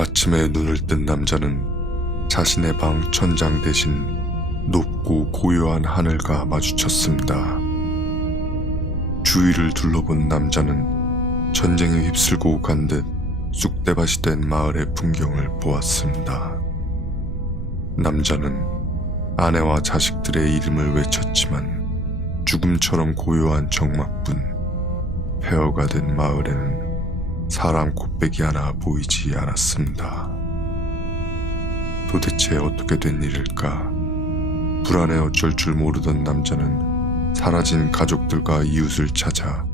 아침에 눈을 뜬 남자는 자신의 방 천장 대신 높고 고요한 하늘과 마주쳤습니다. 주위를 둘러본 남자는 전쟁에 휩쓸고 간 듯 쑥대밭이 된 마을의 풍경을 보았습니다. 남자는 아내와 자식들의 이름을 외쳤지만 죽음처럼 고요한 정막뿐 폐허가 된 마을에는 사람 곱빼기 하나 보이지 않았습니다. 도대체 어떻게 된 일일까? 불안해 어쩔 줄 모르던 남자는 사라진 가족들과 이웃을 찾아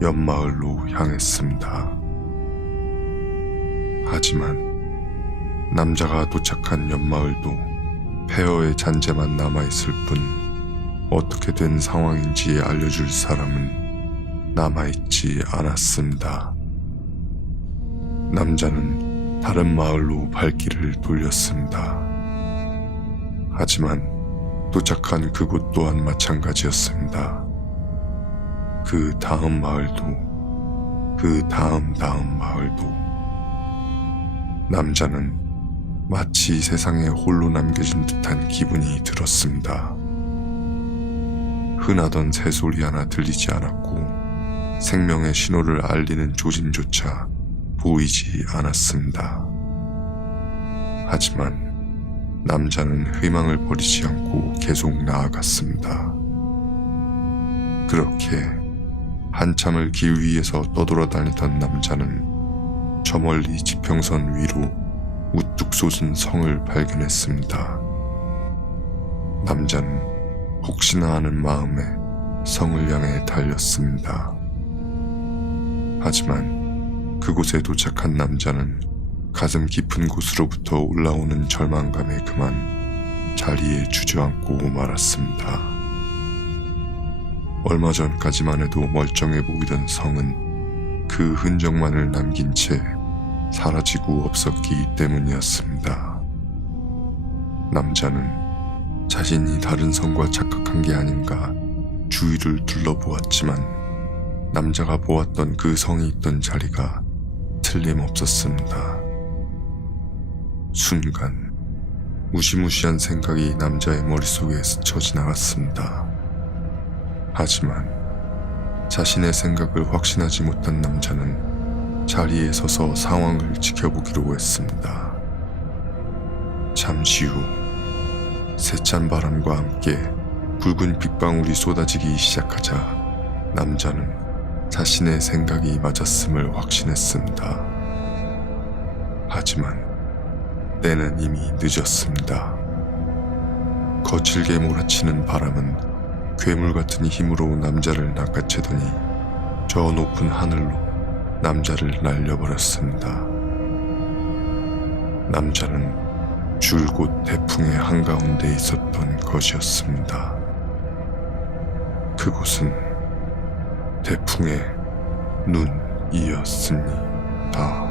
옆마을로 향했습니다. 하지만 남자가 도착한 옆마을도 폐허의 잔재만 남아있을 뿐 어떻게 된 상황인지 알려줄 사람은 남아있지 않았습니다. 남자는 다른 마을로 발길을 돌렸습니다. 하지만 도착한 그곳 또한 마찬가지였습니다. 그 다음 마을도, 그 다음 다음 마을도, 남자는 마치 세상에 홀로 남겨진 듯한 기분이 들었습니다. 흔하던 새소리 하나 들리지 않았고 생명의 신호를 알리는 조짐조차 보이지 않았습니다. 하지만 남자는 희망을 버리지 않고 계속 나아갔습니다. 그렇게 한참을 길 위에서 떠돌아다니던 남자는 저 멀리 지평선 위로 우뚝 솟은 성을 발견했습니다. 남자는 혹시나 하는 마음에 성을 향해 달렸습니다. 하지만 그곳에 도착한 남자는 가슴 깊은 곳으로부터 올라오는 절망감에 그만 자리에 주저앉고 말았습니다. 얼마 전까지만 해도 멀쩡해 보이던 성은 그 흔적만을 남긴 채 사라지고 없었기 때문이었습니다. 남자는 자신이 다른 성과 착각한 게 아닌가 주위를 둘러보았지만 남자가 보았던 그 성이 있던 자리가 틀림없었습니다. 순간 무시무시한 생각이 남자의 머릿속에 스쳐 지나갔습니다. 하지만 자신의 생각을 확신하지 못한 남자는 자리에 서서 상황을 지켜보기로 했습니다. 잠시 후 세찬 바람과 함께 굵은 빗방울이 쏟아지기 시작하자 남자는 자신의 생각이 맞았음을 확신했습니다. 하지만 때는 이미 늦었습니다. 거칠게 몰아치는 바람은 괴물 같은 힘으로 남자를 낚아채더니 저 높은 하늘로 남자를 날려버렸습니다. 남자는 줄곧 태풍의 한가운데 있었던 것이었습니다. 그곳은 태풍의 눈이었습니다.